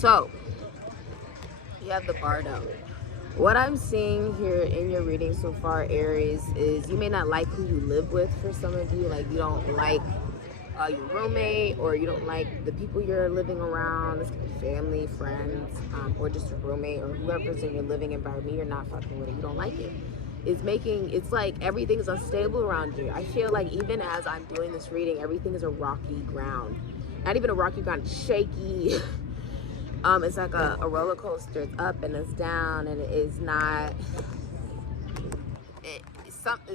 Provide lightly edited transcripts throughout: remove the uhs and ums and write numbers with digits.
So you have the Bardo. What I'm seeing here in your reading so far, Aries, is you may not like who you live with. For some of you, like you don't like your roommate, or you don't like the people you're living around. This could be family, friends, or just a roommate, or whoever's in your living environment. You're not fucking with it. You don't like it. It's like everything's unstable around you. I feel like even as I'm doing this reading, everything is a rocky ground. Not even a rocky ground, it's shaky. It's like a roller coaster. It's up and it's down, and it is not.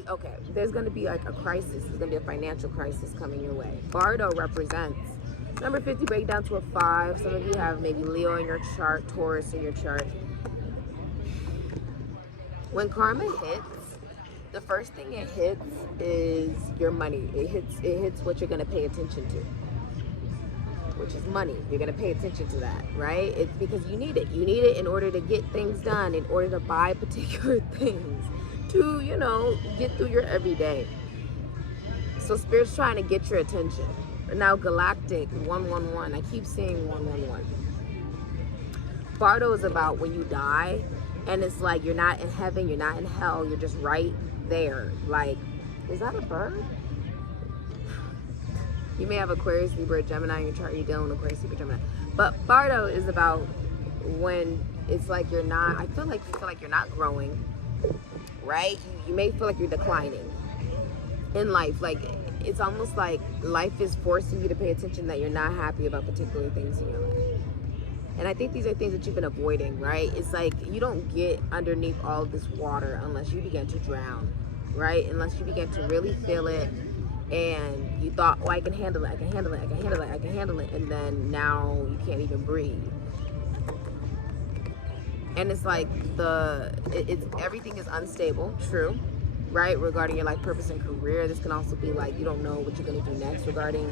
Okay, there's going to be like a crisis. There's going to be a financial crisis coming your way. Bardo represents number 50 break down to a 5. Some of you have maybe Leo in your chart, Taurus in your chart. When karma hits, the first thing it hits is your money. It hits what you're going to pay attention to, which is money. You're going to pay attention to that, right? It's because you need it. You need it in order to get things done, in order to buy particular things, to, you know, get through your everyday. So Spirit's trying to get your attention. Now Galactic 111, I keep seeing 111. Bardo is about when you die, and it's like you're not in heaven, you're not in hell, you're just right there. Like, is that a bird? You may have Aquarius, Libra, Gemini in your chart. You're dealing with Aquarius, Libra, Gemini. But Bardo is about when it's like you're not, I feel like you feel like you're not growing, right? You may feel like you're declining in life. Like, it's almost like life is forcing you to pay attention that you're not happy about particular things in your life. And I think these are things that you've been avoiding, right? It's like you don't get underneath all of this water unless you begin to drown, right? Unless you begin to really feel it, and you thought, oh, I can handle it, I can handle it, I can handle it, I can handle it, and then now you can't even breathe. And it's like everything is unstable, true, right? Regarding your life purpose and career. This can also be like you don't know what you're gonna do next regarding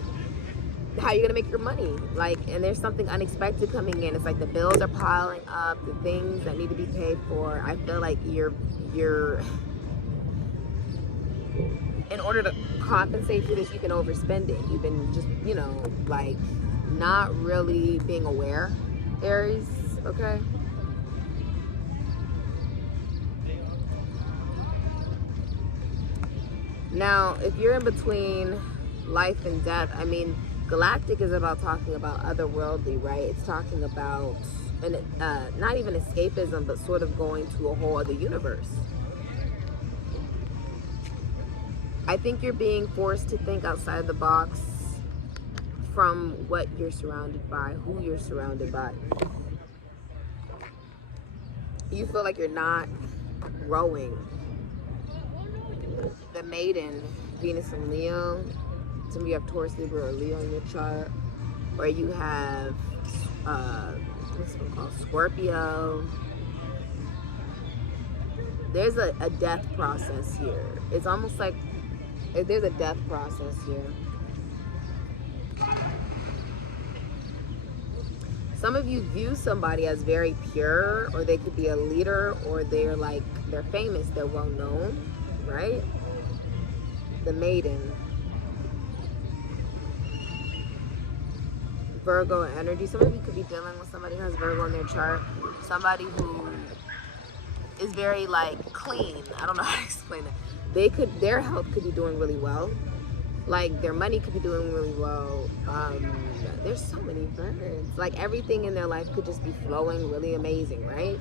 how you're gonna make your money. Like, and there's something unexpected coming in. It's like the bills are piling up, the things that need to be paid for. I feel like you're in order to compensate for this, you've been overspending. You've been just, you know, like not really being aware, Aries, okay? Now, if you're in between life and death, I mean, Galactic is about talking about otherworldly, right? It's talking about, not even escapism, but sort of going to a whole other universe. I think you're being forced to think outside the box from what you're surrounded by, who you're surrounded by. You feel like you're not growing. The Maiden, Venus and Leo. Some of you have Taurus, Libra, or Leo in your chart. Or you have, what's one called? Scorpio. There's a death process here. It's almost like there's a death process here. Some of you view somebody as very pure, or they could be a leader, or they're famous, they're well known, right? The Maiden. Virgo energy. Some of you could be dealing with somebody who has Virgo in their chart. Somebody who is very like clean. I don't know how to explain it. Their health could be doing really well. Like their money could be doing really well. There's so many birds. Like everything in their life could just be flowing really amazing, right?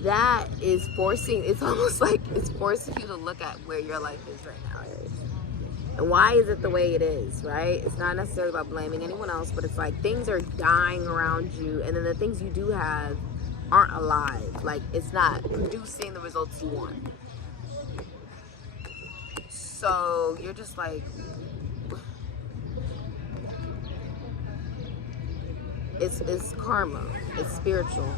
That is forcing, it's almost like it's forcing you to look at where your life is right now, Aries. And why is it the way it is, right? It's not necessarily about blaming anyone else, but it's like things are dying around you, and then the things you do have aren't alive. Like it's not producing the results you want. So you're just like, it's karma, it's spiritual.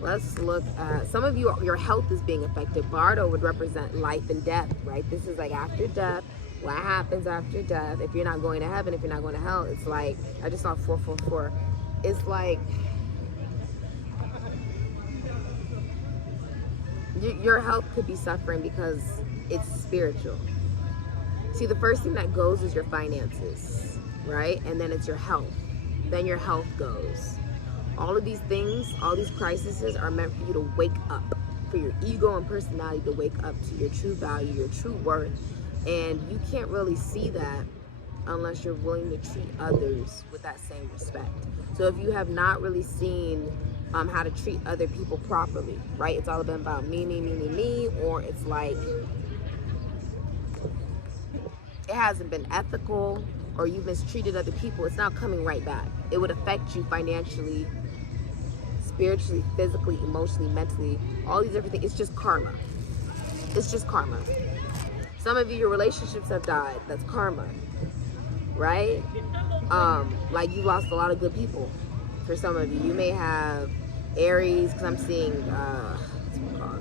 Let's look at, some of you, your health is being affected. Bardo would represent life and death, right? This is like after death. What happens after death? If you're not going to heaven, if you're not going to hell, it's like, I just saw 444. It's like, your health could be suffering because it's spiritual. See, the first thing that goes is your finances. right? And then it's your health. Then your health goes. All of these things, all these crises are meant for you to wake up, for your ego and personality to wake up to your true value, your true worth. And you can't really see that unless you're willing to treat others with that same respect. So if you have not really seen how to treat other people properly, right? It's all been about me, or it's like it hasn't been ethical, or you've mistreated other people, it's not coming right back. It would affect you financially, spiritually, physically, emotionally, mentally, all these different things. It's just karma. It's just karma. Some of you, your relationships have died. That's karma, right? Like you lost a lot of good people. For some of you, you may have Aries, because I'm seeing,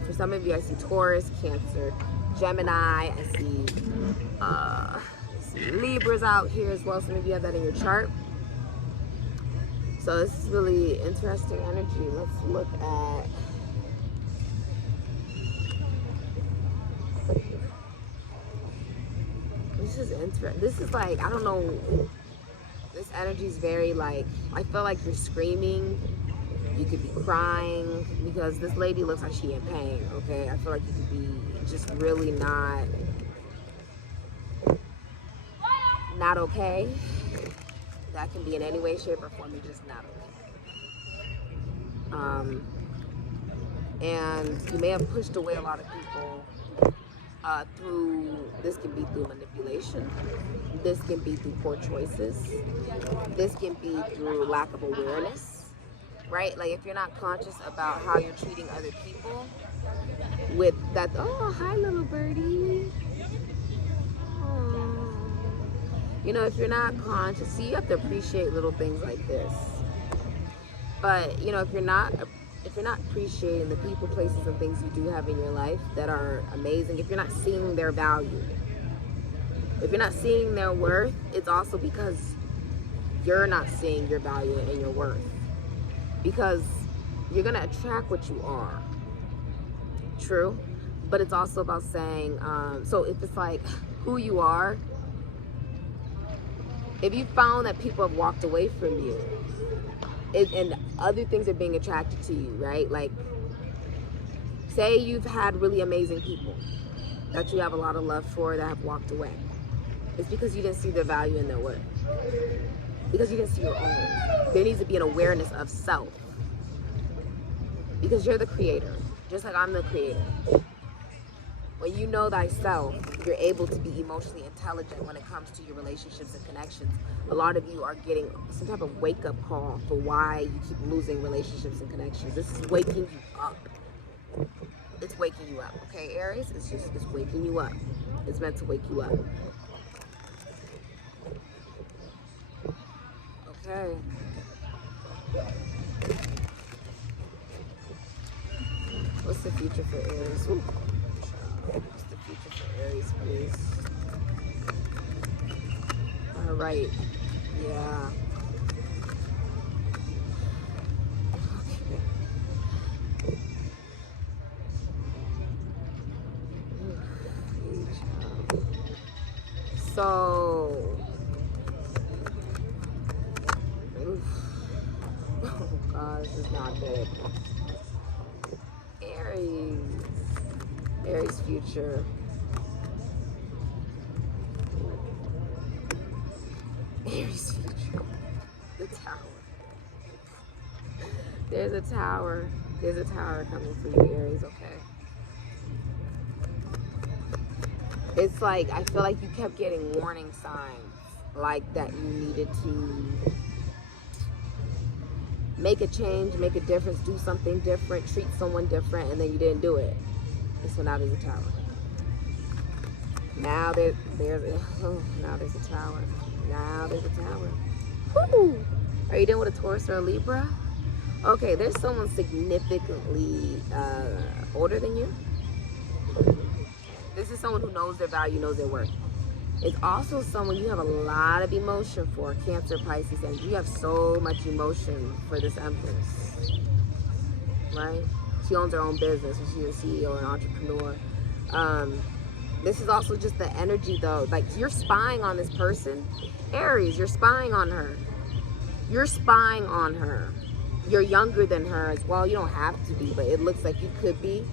for some of you, I see Taurus, Cancer, Gemini, I see Libras out here as well. Some of you have that in your chart. So this is really interesting energy. Let's look at this is interesting. This is like, I don't know, this energy is very like, I feel like you're screaming, you could be crying, because this lady looks like she in pain, okay? I feel like you could be just really not okay. That can be in any way, shape, or form. You're just not okay. And you may have pushed away a lot of people through, this can be through manipulation, this can be through poor choices, this can be through lack of awareness, right? Like if you're not conscious about how you're treating other people with that, oh, hi little birdie. Oh. You know, if you're not conscious, see, you have to appreciate little things like this. But, you know, if you're not appreciating the people, places, and things you do have in your life that are amazing, if you're not seeing their value, if you're not seeing their worth, it's also because you're not seeing your value and your worth. Because you're going to attract what you are. True. But it's also about saying, so if it's like who you are, if you found that people have walked away from you, and other things are being attracted to you, right? Like, say you've had really amazing people that you have a lot of love for that have walked away. It's because you didn't see their value in their worth. Because you didn't see your own. There needs to be an awareness of self. Because you're the creator, just like I'm the creator. When you know thyself, you're able to be emotionally intelligent when it comes to your relationships and connections. A lot of you are getting some type of wake-up call for why you keep losing relationships and connections. This is waking you up. It's waking you up, okay, Aries? It's waking you up. It's meant to wake you up. Okay. What's the future for Aries? Ooh. What's the future for Aries, please? All right. Yeah. Okay. So, oh God, this is not good. Aries future. Aries future. The tower. There's a tower. There's a tower coming for you, Aries, okay? It's like, I feel like you kept getting warning signs like that you needed to make a change, make a difference, do something different, treat someone different, and then you didn't do it. And so now there's a tower. Now there's a tower. Now there's a tower. Woo! Are you dealing with a Taurus or a Libra? Okay, there's someone significantly older than you. This is someone who knows their value, knows their worth. It's also someone you have a lot of emotion for, Cancer, Pisces, and you have so much emotion for this Empress, right? She owns her own business, and she's a CEO and entrepreneur. This is also just the energy though. Like you're spying on this person. Aries, you're spying on her. You're spying on her. You're younger than her as well. You don't have to be, but it looks like you could be.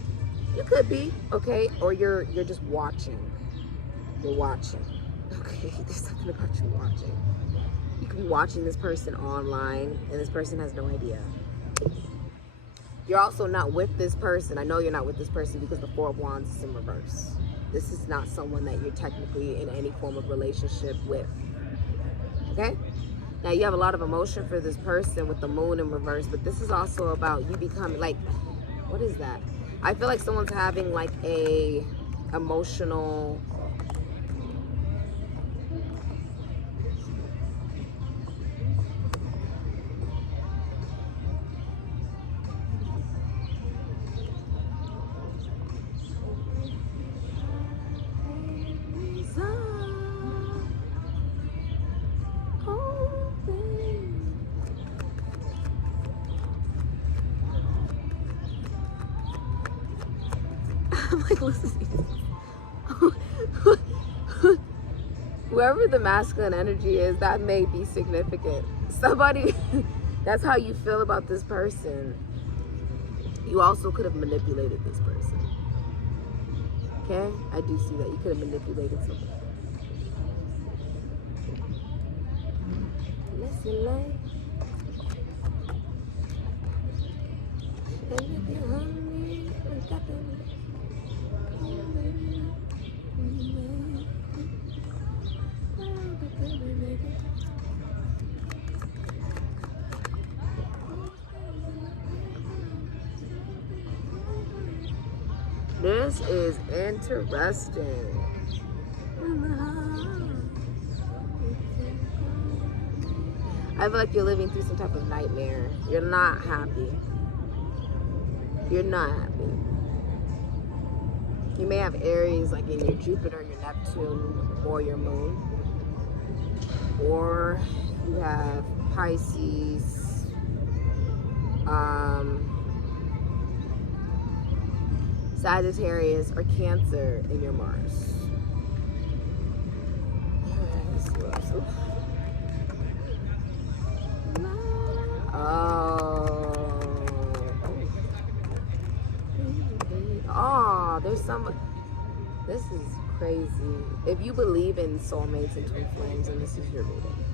You could be, okay? Or you're just watching. You're watching. Okay, there's something about you watching. You could be watching this person online and this person has no idea. You're also not with this person. I know you're not with this person because the Four of Wands is in reverse. This is not someone that you're technically in any form of relationship with. Okay? Now you have a lot of emotion for this person with the moon in reverse, but this is also about you becoming like, what is that? I feel like someone's having like a emotional, I'm like, listen. Whoever the masculine energy is, that may be significant. Somebody, that's how you feel about this person. You also could have manipulated this person. Okay? I do see that. You could have manipulated somebody. Listen, like, and if you're hungry, this is interesting. I feel like you're living through some type of nightmare. You're not happy. You're not happy. You may have Aries like in your Jupiter, your Neptune, or your moon. Or you have Pisces, Sagittarius, or Cancer in your Mars. Oh, there's some. This is crazy. If you believe in soulmates and twin flames, and this is your reading.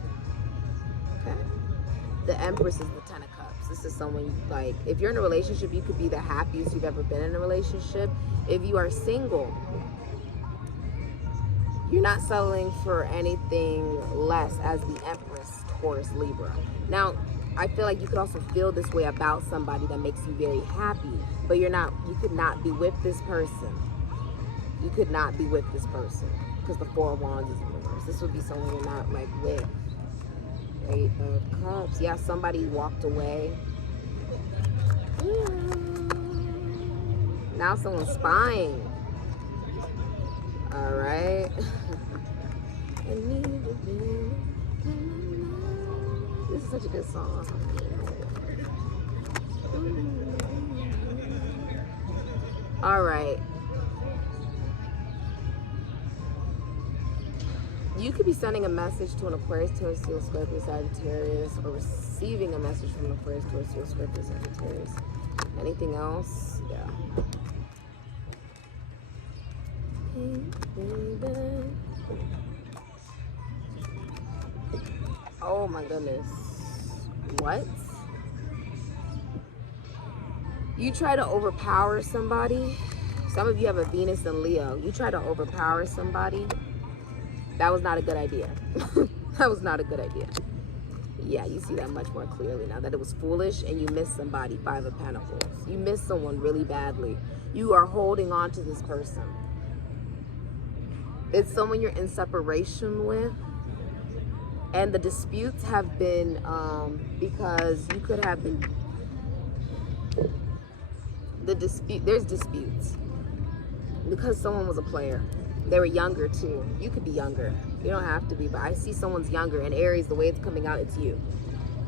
Okay. The Empress is the 10 of Cups. This is someone like, if you're in a relationship, you could be the happiest you've ever been in a relationship. If you are single, you're not settling for anything less as the Empress, Taurus, Libra. Now, I feel like you could also feel this way about somebody that makes you very happy, but you could not be with this person. You could not be with this person because the Four of Wands is in reverse. This would be someone you're not like with. 8 of Cups. Yeah, somebody walked away. Now someone's spying. All right. This is such a good song. All right. You could be sending a message to an Aquarius, Taurus, Leo, Scorpio, Sagittarius, or receiving a message from an Aquarius, Taurus, Leo, Scorpio, Sagittarius. Anything else? Yeah. Oh my goodness. What? You try to overpower somebody. Some of you have a Venus and Leo. You try to overpower somebody. That was not a good idea. That was not a good idea. Yeah, you see that much more clearly now that it was foolish and you missed somebody. 5 of Pentacles. You missed someone really badly. You are holding on to this person. It's someone you're in separation with. And the disputes have been because you could have been... There's disputes. Because someone was a player. They were younger too. You could be younger. You don't have to be, but I see someone's younger. And Aries, the way it's coming out, it's you.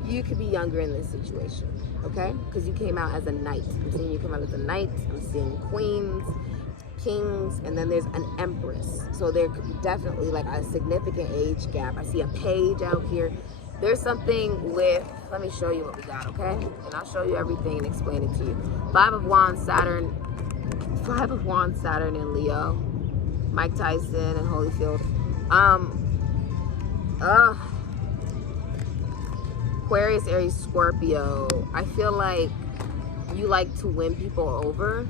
You could be younger in this situation, okay? Because you came out as a knight. I'm seeing you come out as a knight. I'm seeing queens. kings, and then there's an empress. So there could be definitely like a significant age gap. I see a page out here. There's something with, let me show you what we got, okay? And I'll show you everything and explain it to you. 5 of Wands, Saturn in Leo. Mike Tyson and Holyfield. Aquarius, Aries, Scorpio. I feel like you like to win people over,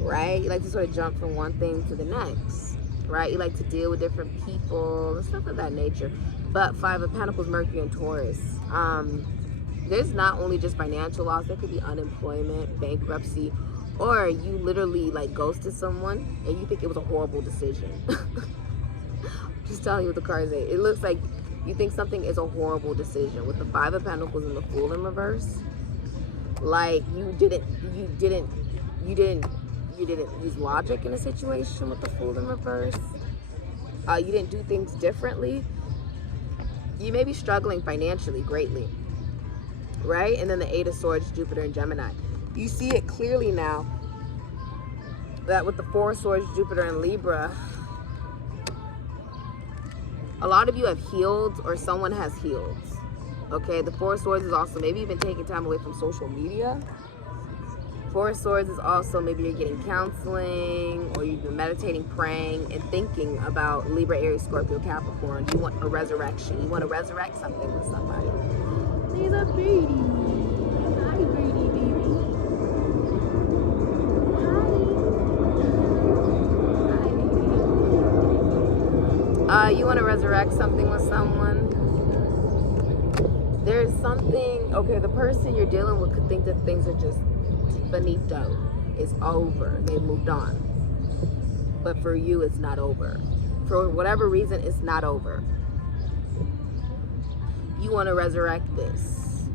right? You like to sort of jump from one thing to the next, right? You like to deal with different people and stuff of that nature. But 5 of Pentacles, Mercury, and Taurus. There's not only just financial loss, there could be unemployment, bankruptcy, or you literally like ghosted someone and you think it was a horrible decision. Just telling you what the cards say. It looks like you think something is a horrible decision with the 5 of Pentacles and the Fool in reverse. Like you didn't use logic in a situation with the Fool in reverse. You didn't do things differently. You may be struggling financially greatly, right? And then the 8 of Swords, Jupiter and Gemini. You see it clearly now that with the 4 of Swords, Jupiter and Libra, a lot of you have healed or someone has healed. Okay, the 4 of Swords is also maybe you've been taking time away from social media. 4 of Swords is also maybe you're getting counseling or you've been meditating, praying, and thinking about Libra, Aries, Scorpio, Capricorn. You want a resurrection. You want to resurrect something with somebody. These are pretty. Hi, pretty baby. Hi. You want to resurrect something with someone. There's something, okay, the person you're dealing with could think that things are just finito. It's over. They've moved on. But for you, it's not over. For whatever reason, it's not over. You want to resurrect this.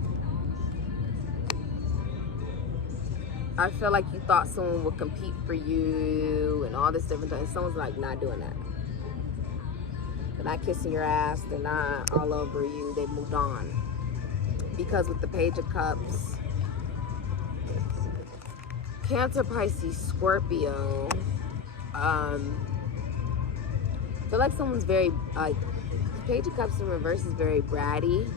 I feel like you thought someone would compete for you and all this different things. Someone's like not doing that. They're not kissing your ass. They're not all over you. They've moved on. Because with the Page of Cups, Cancer, Pisces, Scorpio, I feel like someone's very, Page of Cups in reverse is very bratty.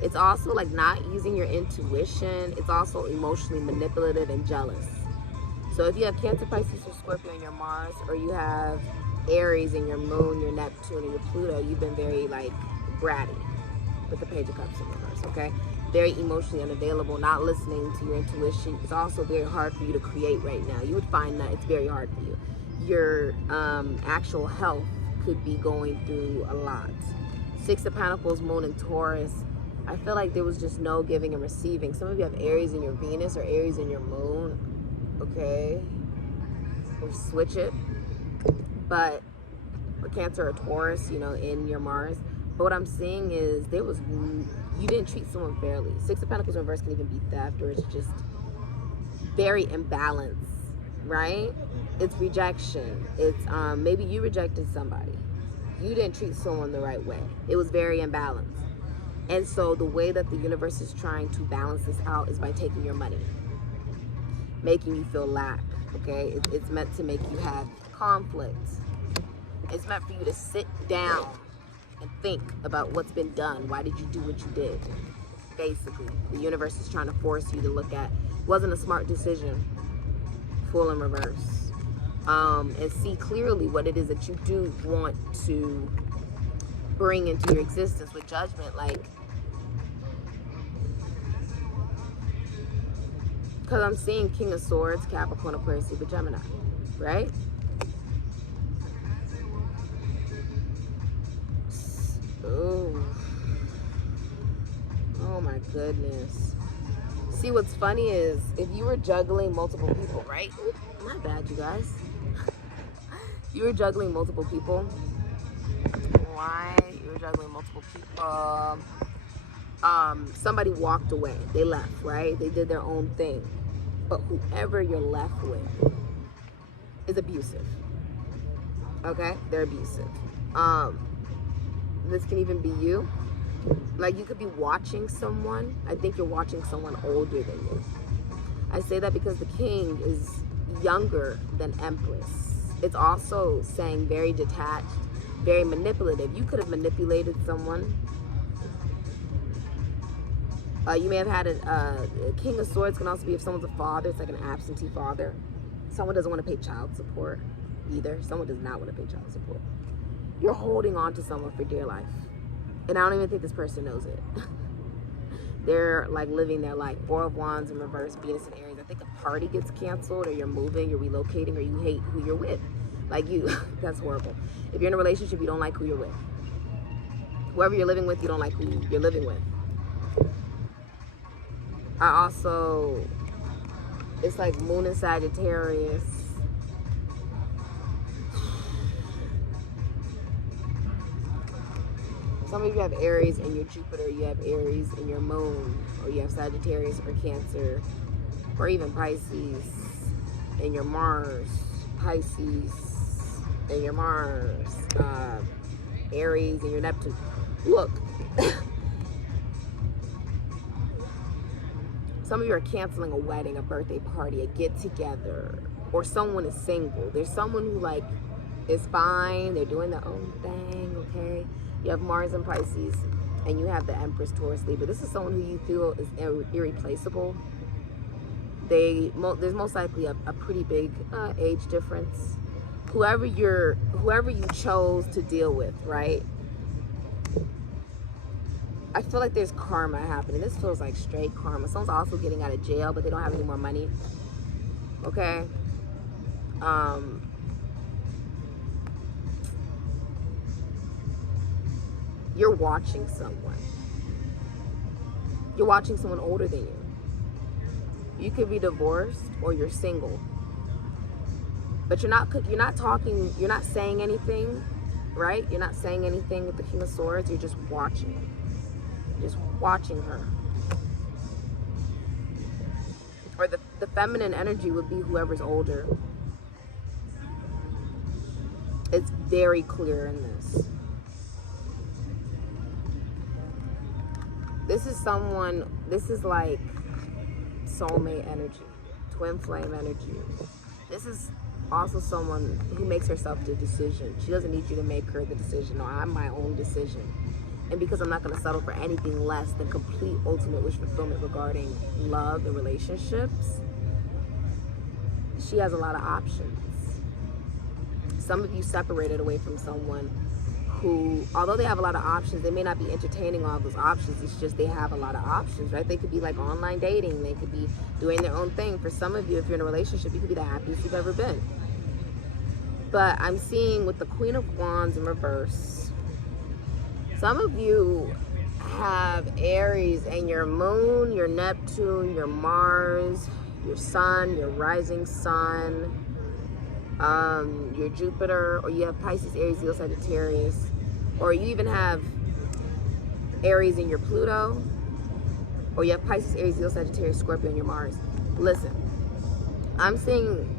It's also like not using your intuition. It's also emotionally manipulative and jealous. So if you have Cancer, Pisces, or Scorpio in your Mars, or you have Aries in your Moon, your Neptune, and your Pluto, you've been very like bratty with the Page of Cups in reverse, okay? Very emotionally unavailable, not listening to your intuition. It's also very hard for you to create right now. You would find that it's very hard for you. Your actual health could be going through a lot. 6 of Pentacles, Moon and Taurus. I feel like there was just no giving and receiving. Some of you have Aries in your Venus or Aries in your Moon, okay? Or switch it. But for Cancer or Taurus, you know, in your Mars. But what I'm seeing is you didn't treat someone fairly. 6 of Pentacles in reverse can even be theft, or it's just very imbalanced, right? It's rejection. It's maybe you rejected somebody. You didn't treat someone the right way. It was very imbalanced. And so the way that the universe is trying to balance this out is by taking your money, making you feel lack, okay? It's meant to make you have conflict. It's meant for you to sit down and think about what's been done. Why did you do what you did? Basically, the universe is trying to force you to look at, wasn't a smart decision, Fool in reverse, and see clearly what it is that you do want to bring into your existence with Judgment. Like, because I'm seeing King of Swords, Capricorn, Aquarius, Libra, Gemini, right? Oh my goodness. See, what's funny is if you were juggling multiple people, right? My bad, you guys. You were juggling multiple people. Why? You were juggling multiple people. Somebody walked away. They left, right? They did their own thing. But whoever you're left with is abusive. Okay? They're abusive. This can even be you. Like, you could be watching someone. I think you're watching someone older than you. I say that because the king is, younger than Empress. It's also saying very detached, very manipulative. You could have manipulated someone. You may have had a King of Swords can also be if someone's a father. It's like an absentee father. Someone doesn't want to pay child support either. Someone does not want to pay child support. You're holding on to someone for dear life. And I don't even think this person knows it. They're like living their life. 4 of Wands in reverse, Venus and Aries. I think a party gets canceled, or you're moving, you're relocating, or you hate who you're with. Like you, that's horrible. If you're in a relationship, you don't like who you're with. Whoever you're living with, you don't like who you're living with. It's like Moon in Sagittarius. Some of you have Aries in your Jupiter, you have Aries in your Moon, or you have Sagittarius or Cancer, or even Pisces in your Mars, Pisces in your Mars, Aries in your Neptune. Look, some of you are canceling a wedding, a birthday party, a get-together, or someone is single. There's someone who like is fine, they're doing their own thing, okay? You have Mars and Pisces, and you have the Empress, Taurus, Libra. This is someone who you feel is irreplaceable. There's most likely a pretty big age difference. Whoever you chose to deal with, right? I feel like there's karma happening. This feels like straight karma. Someone's also getting out of jail, but they don't have any more money. Okay? You're watching someone. You're watching someone older than you. You could be divorced or you're single. But you're not talking, you're not saying anything, right? You're not saying anything with the King of Swords. You're just watching. Just watching her. Or the feminine energy would be whoever's older. It's very clear in this. This is like soulmate energy, twin flame energy. This is also someone who makes herself the decision. She doesn't need you to make her the decision. No, I'm my own decision. And because I'm not going to settle for anything less than complete ultimate wish fulfillment regarding love and relationships, she has a lot of options. Some of you separated away from someone who, although they have a lot of options, they may not be entertaining all those options. It's just they have a lot of options, right? They could be like online dating. They could be doing their own thing. For some of you, if you're in a relationship, you could be the happiest you've ever been. But I'm seeing with the Queen of Wands in reverse, some of you have Aries and your Moon, your Neptune, your Mars, your Sun, your rising Sun, your Jupiter, or you have Pisces, Aries, Leo, Sagittarius, or you even have Aries in your Pluto, or you have Pisces, Aries, Leo, Sagittarius, Scorpio in your Mars. Listen, I'm seeing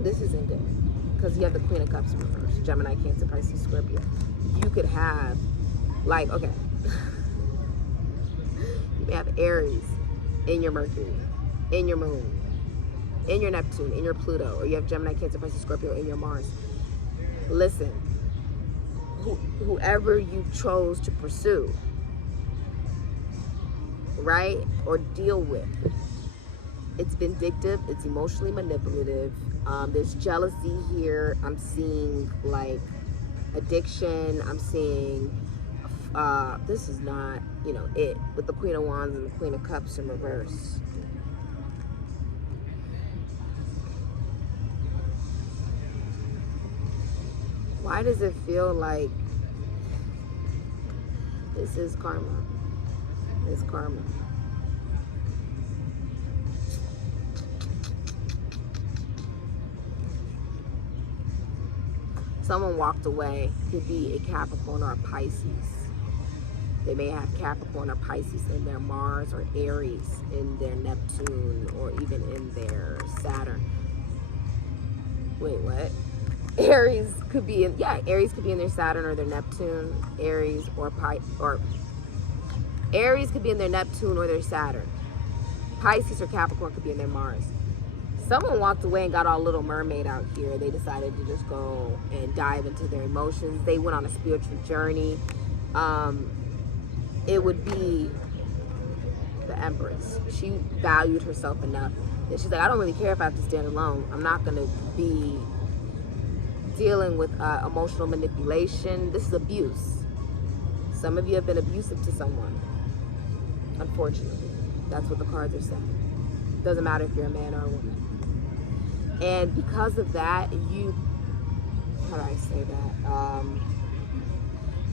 this isn't good, because you have the Queen of Cups in reverse, Gemini, Cancer, Pisces, Scorpio. You could have, like, okay, you may have Aries in your Mercury, in your Moon, in your Neptune, in your Pluto, or you have Gemini, Cancer, Pisces, Scorpio in your Mars. Listen, whoever you chose to pursue, right, or deal with, it's vindictive, it's emotionally manipulative, there's jealousy here. I'm seeing like addiction. I'm seeing this is not, you know, it with the Queen of Wands and the Queen of Cups in reverse. Why does it feel like this is karma? It's karma. Someone walked away. Could be a Capricorn or a Pisces. They may have Capricorn or Pisces in their Mars, or Aries in their Neptune, or even in their Saturn. Wait, what? Aries could be in, Aries could be in their Saturn or their Neptune. Aries or Aries could be in their Neptune or their Saturn. Pisces or Capricorn could be in their Mars. Someone walked away and got all Little Mermaid out here. They decided to just go and dive into their emotions. They went on a spiritual journey. It would be the Empress. She valued herself enough that she's like, I don't really care if I have to stand alone. I'm not going to be dealing with emotional manipulation. This is abuse. Some of you have been abusive to someone, unfortunately. That's what the cards are saying. Doesn't matter if you're a man or a woman. And because of that, how do I say that?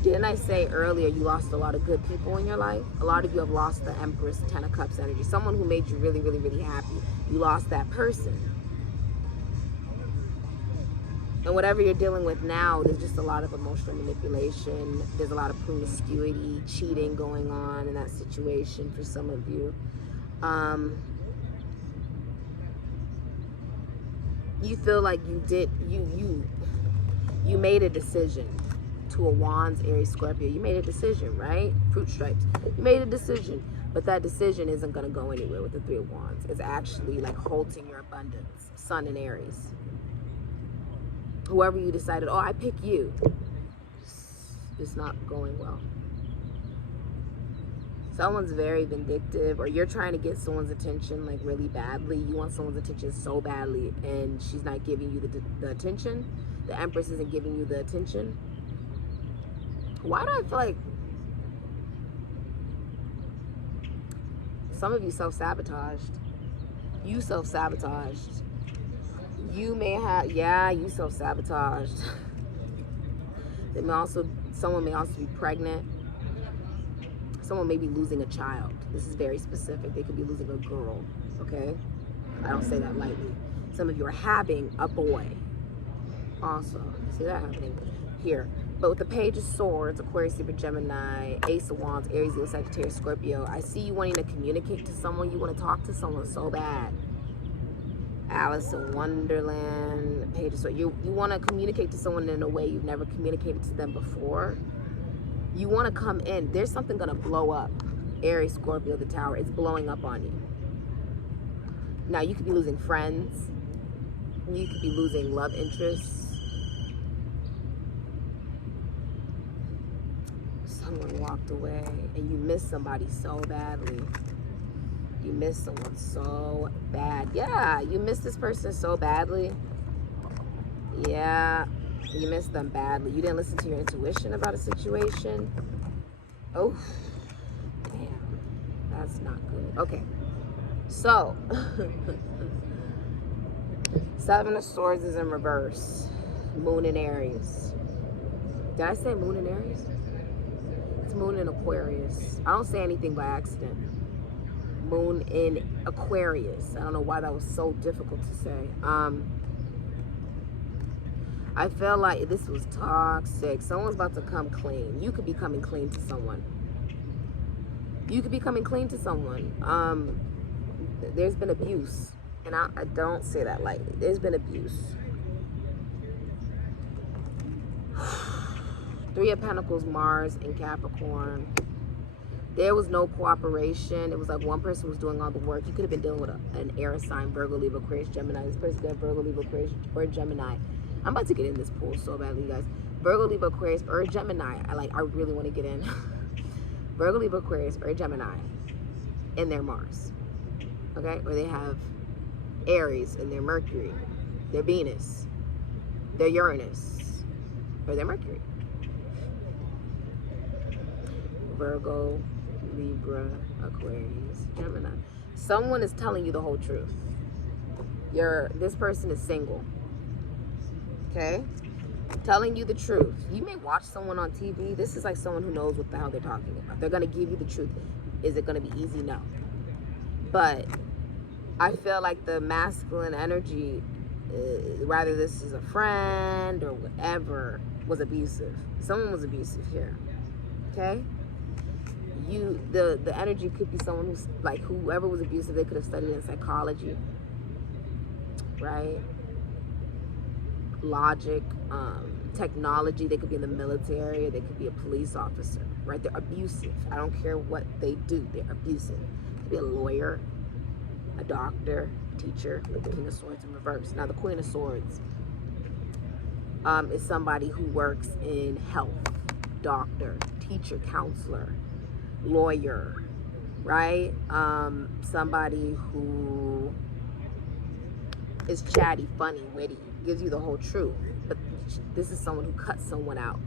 Didn't I say earlier you lost a lot of good people in your life? A lot of you have lost the Empress, Ten of Cups energy. Someone who made you really, really, really happy. You lost that person. And whatever you're dealing with now, there's just a lot of emotional manipulation. There's a lot of promiscuity, cheating going on in that situation for some of you. You feel like you made a decision. To a Wands, Aries, Scorpio, you made a decision, right? Fruit stripes. You made a decision, but that decision isn't going to go anywhere with the Three of Wands. It's actually like halting your abundance. Sun and Aries. Whoever you decided, oh, I pick you, it's not going well. Someone's very vindictive, or you're trying to get someone's attention like really badly. You want someone's attention so badly, and she's not giving you the attention. The Empress isn't giving you the attention. Why do I feel like some of you self-sabotaged? You self-sabotaged. You may have, you self-sabotaged. Someone may also be pregnant. Someone may be losing a child. This is very specific. They could be losing a girl, okay? I don't say that lightly. Some of you are having a boy. Also, see that happening here. But with the Page of Swords, Aquarius, Libra, Gemini, Ace of Wands, Aries, Leo, Sagittarius, Scorpio, I see you wanting to communicate to someone. You want to talk to someone so bad. Alice in Wonderland, Page of Swords. You want to communicate to someone in a way you've never communicated to them before. You want to come in. There's something going to blow up. Aries, Scorpio, the Tower. It's blowing up on you. Now, you could be losing friends. You could be losing love interests. Someone walked away and you miss somebody so badly. You miss someone so bad. Yeah, you miss this person so badly. Yeah, you miss them badly. You didn't listen to your intuition about a situation. Oh, damn, that's not good. Okay, so Seven of Swords is in reverse. Moon in Aries. Did I say Moon in Aries? It's Moon in Aquarius. I don't say anything by accident. Moon in Aquarius. I don't know why that was so difficult to say. I feel like this was toxic. Someone's about to come clean. You could be coming clean to someone. You could be coming clean to someone. There's been abuse. And I don't say that lightly. There's been abuse. Three of Pentacles, Mars and Capricorn. There was no cooperation. It was like one person was doing all the work. You could have been dealing with an air sign, Virgo, Libra, Aquarius, Gemini. This person could have Virgo, Libra, Aquarius, or Gemini. I'm about to get in this pool so badly, you guys. Virgo, Libra, Aquarius, or Gemini. I really want to get in. Virgo, Libra, Aquarius, or Gemini in their Mars. Okay? Or they have Aries in their Mercury, their Venus, their Uranus, or their Mercury. Virgo, Libra, Aquarius, Gemini. Someone is telling you the whole truth. This person is single. Okay? Telling you the truth. You may watch someone on TV. This is like someone who knows what the hell they're talking about. They're going to give you the truth. Is it going to be easy? No. But I feel like the masculine energy, whether this is a friend or whatever, was abusive. Someone was abusive here. Okay? The energy could be someone who's like, whoever was abusive, they could have studied in psychology, right? logic, technology. They could be in the military. They could be a police officer, right? They're abusive. I don't care what they do. They're abusive. They could be a lawyer, a doctor, teacher, with the King of Swords in reverse. Now, the Queen of Swords is somebody who works in health, doctor, teacher, counselor, lawyer, right? Somebody who is chatty, funny, witty, gives you the whole truth. But this is someone who cuts someone out.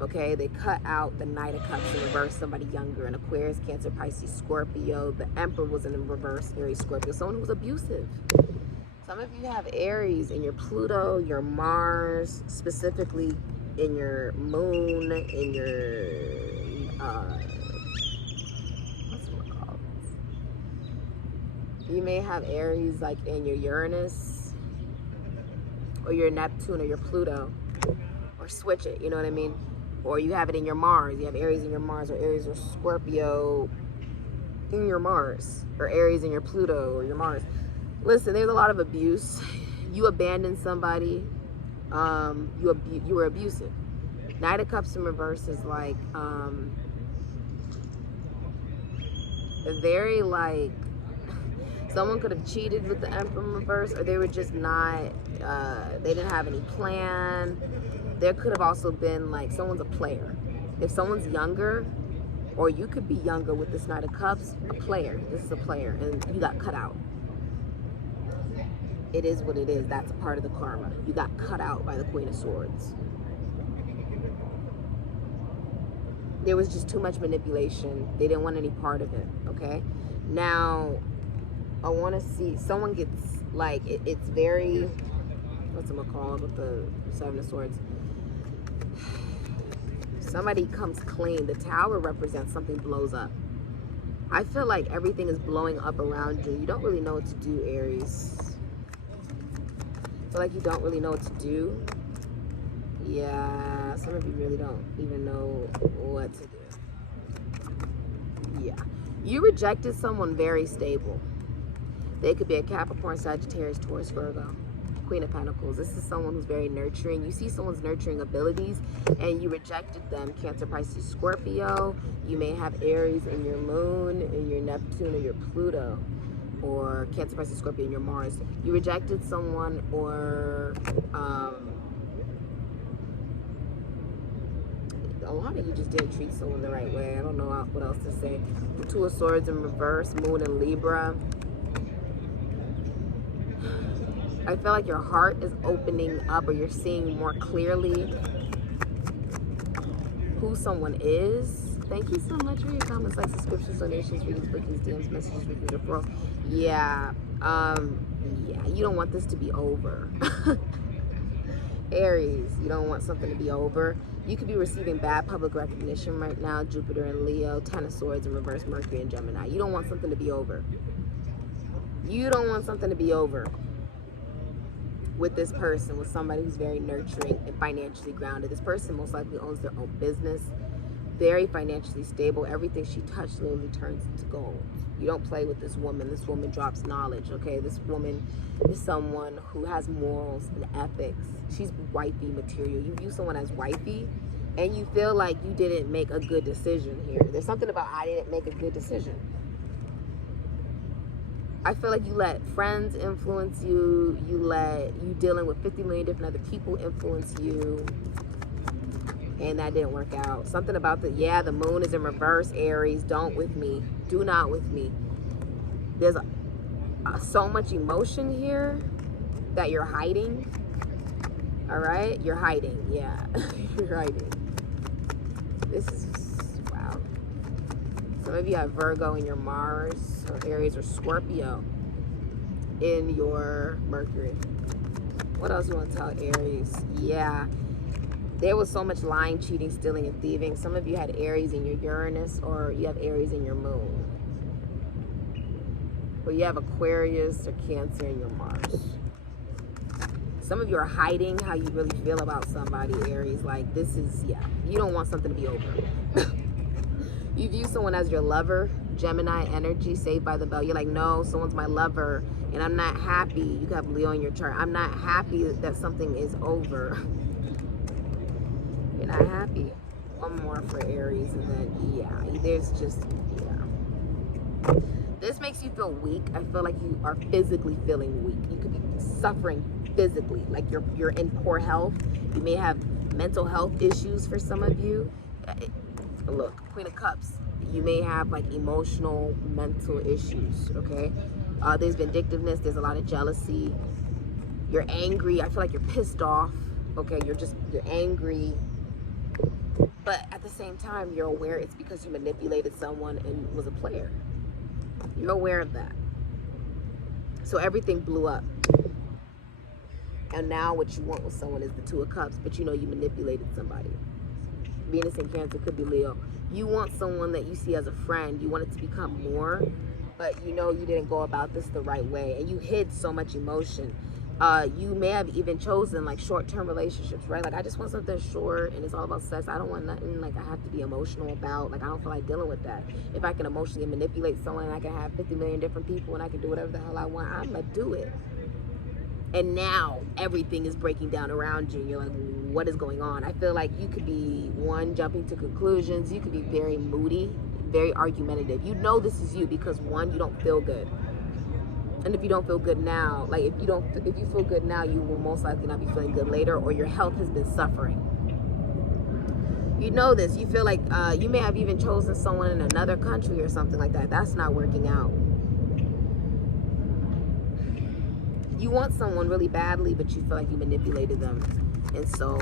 Okay, they cut out the Knight of Cups in reverse, somebody younger, an Aquarius, Cancer, Pisces, Scorpio. The Emperor was in reverse, Aries, Scorpio, someone who was abusive. Some of you have Aries in your Pluto, your Mars, specifically in your moon, in your, what's it called? You may have Aries like in your Uranus, or your Neptune, or your Pluto, or switch it, you know what I mean? Or you have it in your Mars. You have Aries in your Mars, or Aries or Scorpio in your Mars, or Aries in your Pluto or your Mars. Listen, there's a lot of abuse. You abandoned somebody. You were abusive. Knight of Cups in reverse is like very like someone could have cheated with the Emperor in reverse, or they were just not. They didn't have any plan. There could have also been like someone's a player. If someone's younger, or you could be younger with this Knight of Cups, a player. This is a player, and you got cut out. It is what it is. That's a part of the karma. You got cut out by the Queen of Swords. There was just too much manipulation. They didn't want any part of it, okay? Now, I want to see, someone gets, like, it's very, what's it called with the Seven of Swords? Somebody comes clean. The Tower represents something blows up. I feel like everything is blowing up around you. You don't really know what to do, Aries. I feel like you don't really know what to do. Yeah, some of you really don't even know what to do. Yeah. You rejected someone very stable. They could be a Capricorn, Sagittarius, Taurus, Virgo. Queen of Pentacles. This is someone who's very nurturing. You see someone's nurturing abilities and you rejected them. Cancer, Pisces, Scorpio. You may have Aries in your moon, in your Neptune, or your Pluto, or Cancer, Pisces, Scorpio in your Mars. You rejected someone, or a lot of you just didn't treat someone the right way. I don't know what else to say. The Two of Swords in reverse, Moon in Libra. I feel like your heart is opening up, or you're seeing more clearly who someone is. Thank you so much for your comments, likes, subscriptions, donations, readings, bookings, DMs, messages, readings, referrals. Yeah, yeah, you don't want this to be over. Aries, you don't want something to be over. You could be receiving bad public recognition right now. Jupiter and Leo, Ten of Swords in reverse, Mercury and Gemini. You don't want something to be over. You don't want something to be over with this person, with somebody who's very nurturing and financially grounded. This person most likely owns their own business, very financially stable. Everything she touched literally turns into gold. You don't play with this woman. This woman drops knowledge, okay? This woman is someone who has morals and ethics. She's wifey material. You view someone as wifey and you feel like you didn't make a good decision here. There's something about I didn't make a good decision. I feel like you let friends influence you. You dealing with 50 million different other people influence you. And that didn't work out. Something about the moon is in reverse, Aries. Don't with me. Do not with me. There's so much emotion here that you're hiding. All right? You're hiding. Yeah. You're hiding. This is, wow. Some of you have Virgo in your Mars, or Aries or Scorpio in your Mercury. What else you want to tell Aries? Yeah. There was so much lying, cheating, stealing, and thieving. Some of you had Aries in your Uranus, or you have Aries in your moon. Or you have Aquarius or Cancer in your Mars. Some of you are hiding how you really feel about somebody, Aries. Like, this is, yeah, you don't want something to be over. You view someone as your lover. Gemini energy, Saved by the Bell. You're like, no, someone's my lover and I'm not happy. You have Leo in your chart. I'm not happy that something is over. You're not happy. One more for Aries, and then, yeah, there's just, yeah. This makes you feel weak. I feel like you are physically feeling weak. You could be suffering physically, like you're in poor health. You may have mental health issues for some of you. Look, Queen of Cups. You may have like emotional, mental issues, okay? There's vindictiveness. There's a lot of jealousy. You're angry. I feel like you're pissed off, okay? You're angry. But at the same time, you're aware it's because you manipulated someone and was a player. You're aware of that. So everything blew up. And now what you want with someone is the Two of Cups, but you know you manipulated somebody. Venus in Cancer, could be Leo. You want someone that you see as a friend. You want it to become more, but you know you didn't go about this the right way. And you hid so much emotion. You may have even chosen like short-term relationships, right? Like, I just want something short and it's all about sex. I don't want nothing like I have to be emotional about. Like, I don't feel like dealing with that. If I can emotionally manipulate someone and I can have 50 million different people and I can do whatever the hell I want, I'm gonna do it. And now everything is breaking down around you and you're like, what is going on? I feel like you could be, one, jumping to conclusions. You could be very moody, very argumentative. You know this is you because, one, you don't feel good. And if you don't feel good now, like if you feel good now, you will most likely not be feeling good later, or your health has been suffering. You know this. You feel like you may have even chosen someone in another country or something like that. That's not working out. You want someone really badly, but you feel like you manipulated them. And so,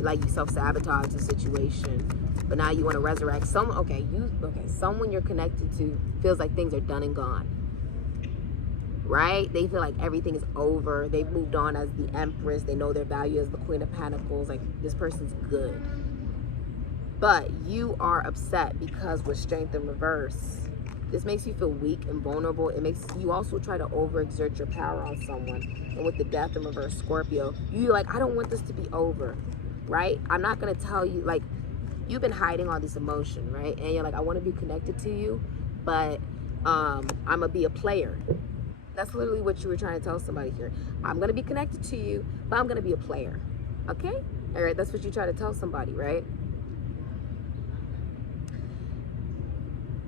like, you self-sabotage the situation. But now you want to resurrect someone. Someone you're connected to feels like things are done and gone. Right? They feel like everything is over. They've moved on as the Empress. They know their value as the Queen of Pentacles. Like, this person's good. But you are upset because with Strength in reverse, this makes you feel weak and vulnerable. It makes you also try to overexert your power on someone. And with the Death in reverse, Scorpio, you're like, I don't want this to be over, right? I'm not going to tell you, like, you've been hiding all this emotion, right? And you're like, I want to be connected to you, but I'm going to be a player. That's literally what you were trying to tell somebody here. I'm going to be connected to you, but I'm going to be a player. Okay? All right, that's what you try to tell somebody, right?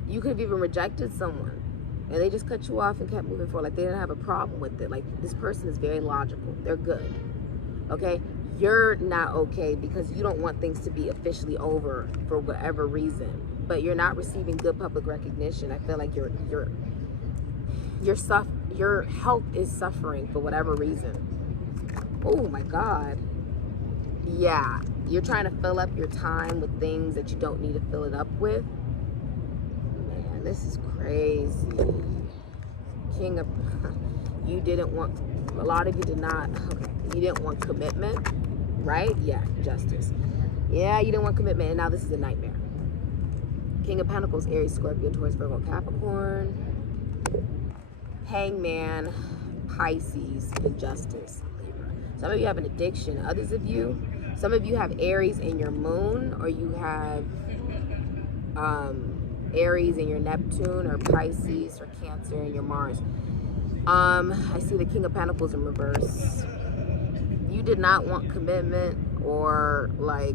You could have even rejected someone and they just cut you off and kept moving forward. Like, they didn't have a problem with it. Like, this person is very logical. They're good. Okay? You're not okay because you don't want things to be officially over for whatever reason. But you're not receiving good public recognition. I feel like your health is suffering for whatever reason. Oh my God. Yeah. You're trying to fill up your time with things that you don't need to fill it up with. Man, this is crazy. King of, you didn't want, a lot of you did not, okay, you didn't want commitment, right? Yeah, Justice. Yeah, you didn't want commitment, and now this is a nightmare. King of Pentacles, Aries, Scorpio, Taurus, Virgo, Capricorn. Hangman, Pisces, and Justice, Libra. Some of you have an addiction. Others of you, some of you have Aries in your moon, or you have Aries in your Neptune, or Pisces or Cancer in your Mars. I see the King of Pentacles in reverse. You did not want commitment, or like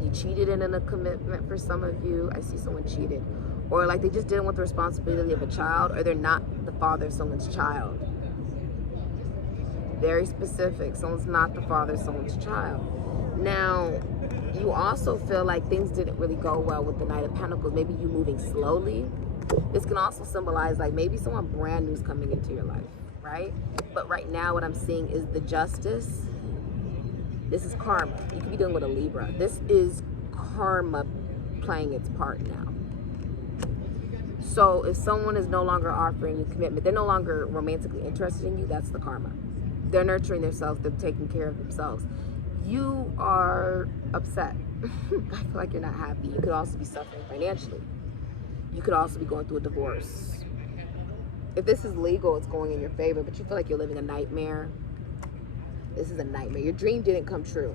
you cheated in a commitment for some of you. I see someone cheated. Or like they just didn't want the responsibility of a child, or they're not the father of someone's child. Very specific. Someone's not the father of someone's child. Now, you also feel like things didn't really go well with the Knight of Pentacles. Maybe you moving slowly. This can also symbolize like maybe someone brand new is coming into your life, right? But right now what I'm seeing is the Justice. This is karma. You could be dealing with a Libra. This is karma playing its part now. So if someone is no longer offering you commitment, they're no longer romantically interested in you, that's the karma. They're nurturing themselves, they're taking care of themselves. You are upset. I feel like you're not happy. You could also be suffering financially. You could also be going through a divorce. If this is legal, it's going in your favor, but you feel like you're living a nightmare. This is a nightmare. Your dream didn't come true.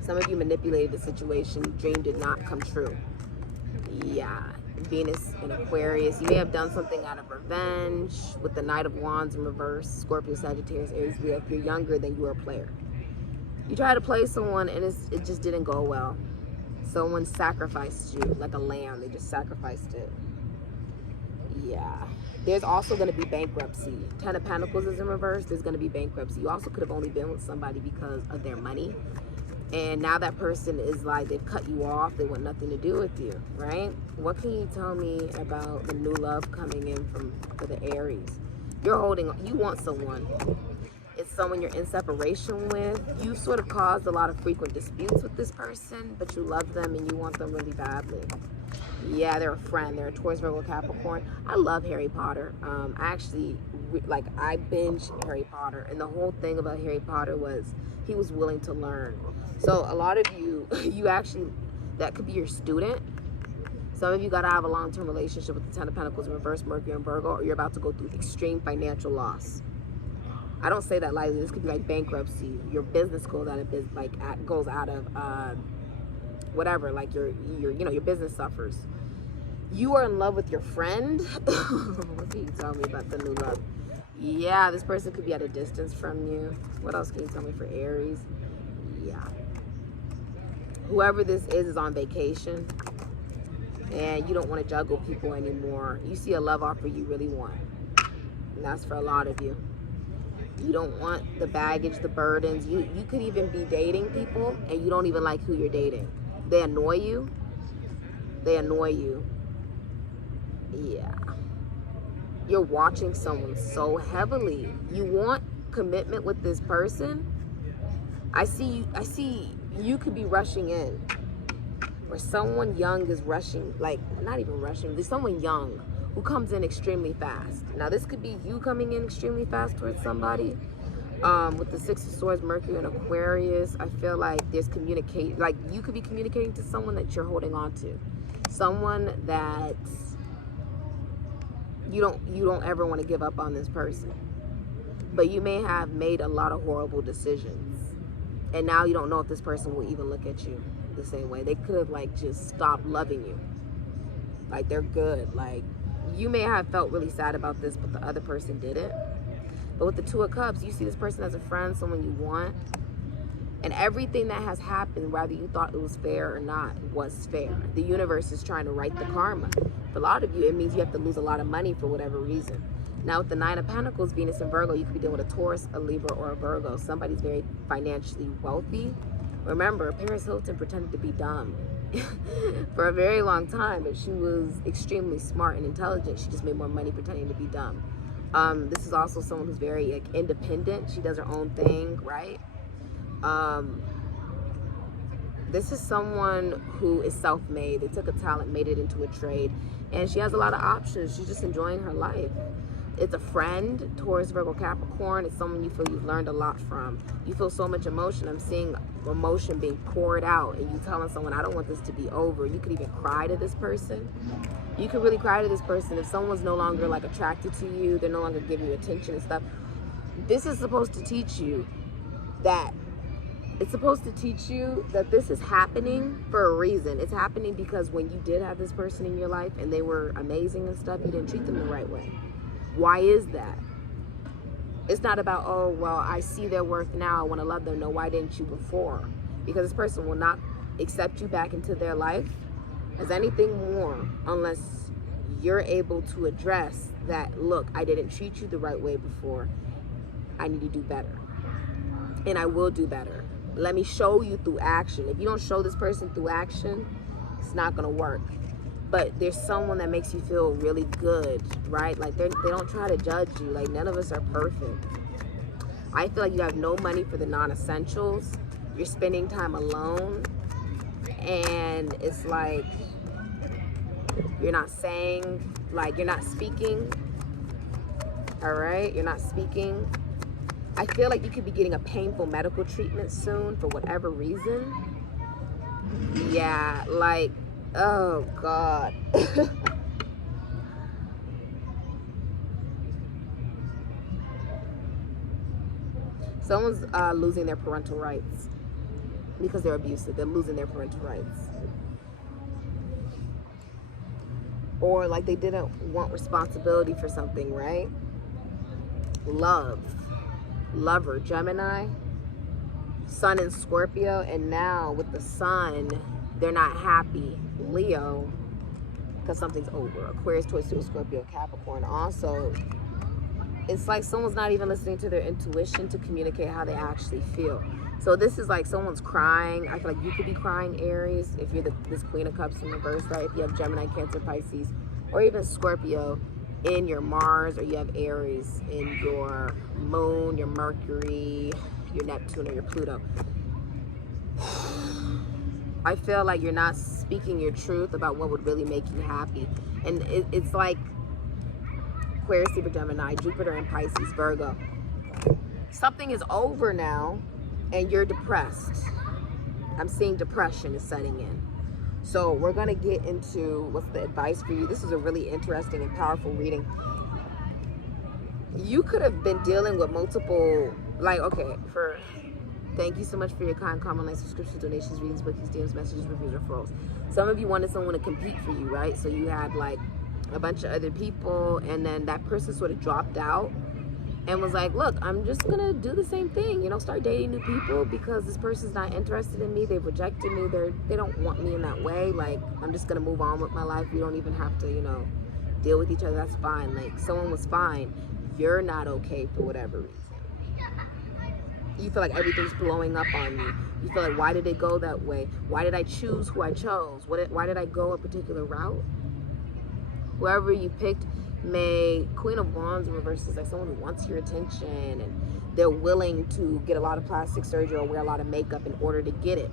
Some of you manipulated the situation. Your dream did not come true. Yeah. Venus in Aquarius. You may have done something out of revenge with the Knight of Wands in reverse, Scorpio, Sagittarius, Aries, Leo. If you're younger, then you are a player. You try to play someone and it just didn't go well. Someone sacrificed you like a lamb. They just sacrificed it. Yeah. There's also going to be bankruptcy. 10 of Pentacles is in reverse. There's going to be bankruptcy. You also could have only been with somebody because of their money. And now that person is like, they've cut you off. They want nothing to do with you, right? What can you tell me about the new love coming in for the Aries? You're holding, you want someone. It's someone you're in separation with. You sort of caused a lot of frequent disputes with this person, but you love them and you want them really badly. Yeah, they're a friend. They're a Taurus, Virgo, Capricorn. I love Harry Potter. I binged Harry Potter. And the whole thing about Harry Potter was he was willing to learn. So a lot of you, that could be your student. Some of you got to have a long-term relationship with the 10 of Pentacles in reverse, Mercury and Virgo, or you're about to go through extreme financial loss. I don't say that lightly. This could be like bankruptcy. Your business goes out of whatever, like your business suffers. You are in love with your friend. What can you tell me about the new love? Yeah, this person could be at a distance from you. What else can you tell me for Aries? Yeah. Whoever this is on vacation and you don't want to juggle people anymore. You see a love offer you really want. And that's for a lot of you. You don't want the baggage, the burdens. You could even be dating people and you don't even like who you're dating. They annoy you. They annoy you. Yeah. You're watching someone so heavily. You want commitment with this person. I see you could be rushing in. Or someone young is rushing, like, not even rushing. There's someone young who comes in extremely fast. Now, this could be you coming in extremely fast towards somebody. With the Six of Swords, Mercury and Aquarius, I feel like there's communicate. Like, you could be communicating to someone that you're holding on to. Someone that you don't ever want to give up on this person. But you may have made a lot of horrible decisions. And now you don't know if this person will even look at you the same way. They could have, like, just stopped loving you. Like, they're good. Like, you may have felt really sad about this, but the other person didn't. But with the Two of Cups, you see this person as a friend, someone you want. And everything that has happened, whether you thought it was fair or not, was fair. The universe is trying to right the karma. For a lot of you, it means you have to lose a lot of money for whatever reason. Now, with the Nine of Pentacles, Venus and Virgo, you could be dealing with a Taurus, a Libra, or a Virgo. Somebody's very financially wealthy. Remember, Paris Hilton pretended to be dumb for a very long time, but she was extremely smart and intelligent. She just made more money pretending to be dumb. This is also someone who's very, like, independent. She does her own thing, right? This is someone who is self-made. They took a talent, made it into a trade, and she has a lot of options. She's just enjoying her life. It's a friend, Taurus, Virgo, Capricorn. It's someone you feel you've learned a lot from. You feel so much emotion. I'm seeing emotion being poured out, and you telling someone, I don't want this to be over. You could even cry to this person. You could really cry to this person if someone's no longer, like, attracted to you. They're no longer giving you attention and stuff. This is supposed to teach you that this is happening for a reason. It's happening because when you did have this person in your life and they were amazing and stuff, you didn't treat them the right way. Why is that? It's not about, oh, well, I see their worth now, I want to love them. No, why didn't you before? Because this person will not accept you back into their life as anything more unless you're able to address that, look, I didn't treat you the right way before. I need to do better. And I will do better. Let me show you through action. If you don't show this person through action, it's not going to work. But there's someone that makes you feel really good, right? Like, they don't try to judge you. Like, none of us are perfect. I feel like you have no money for the non-essentials. You're spending time alone. And it's like, you're not saying, like, you're not speaking. All right? You're not speaking. I feel like you could be getting a painful medical treatment soon for whatever reason. Yeah, like, oh God. Someone's losing their parental rights because they're abusive. They're losing their parental rights. or like they didn't want responsibility for something, right? Love, lover, Gemini, Sun in Scorpio, and now with the Sun, they're not happy, Leo, because something's over. Aquarius, Taurus, Leo, Scorpio, Capricorn. Also, it's like someone's not even listening to their intuition to communicate how they actually feel. So this is like someone's crying. I feel like you could be crying, Aries, if you're this Queen of Cups in reverse, right? If you have Gemini, Cancer, Pisces, or even Scorpio in your Mars, or you have Aries in your Moon, your Mercury, your Neptune, or your Pluto. I feel like you're not speaking your truth about what would really make you happy. And it's like Aquarius, Libra, Gemini, Jupiter in Pisces, Virgo. Something is over now and you're depressed. I'm seeing depression is setting in. So we're going to get into what's the advice for you. This is a really interesting and powerful reading. You could have been dealing with multiple, like, okay, thank you so much for your kind comment, like, subscriptions, donations, readings, bookings, DMs, messages, reviews, referrals. Some of you wanted someone to compete for you, right? So you had like a bunch of other people, and then that person sort of dropped out and was like, look, I'm just gonna do the same thing, you know, start dating new people because this person's not interested in me, they've rejected me, they don't want me in that way, like, I'm just gonna move on with my life. We don't even have to, you know, deal with each other. That's fine. Like, someone was fine, you're not okay for whatever reason. You feel like everything's blowing up on you. You feel like, why did it go that way? Why did I choose who I chose? Why did I go a particular route? Whoever you picked, may Queen of Wands in reverse is like someone who wants your attention, and they're willing to get a lot of plastic surgery or wear a lot of makeup in order to get it.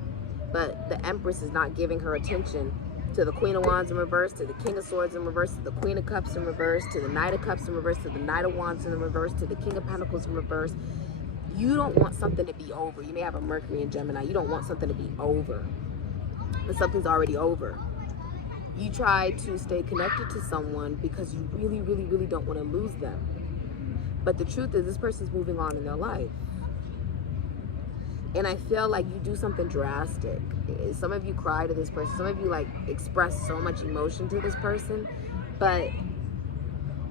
But the Empress is not giving her attention to the Queen of Wands in reverse, to the King of Swords in reverse, to the Queen of Cups in reverse, to the Knight of Cups in reverse, to the Knight of Wands in reverse, to the King of Pentacles in reverse. You don't want something to be over. You may have a Mercury in Gemini. You don't want something to be over, but something's already over. You try to stay connected to someone because you really, really, really don't want to lose them. But the truth is, this person's moving on in their life. And I feel like you do something drastic. Some of you cry to this person. Some of you like express so much emotion to this person. But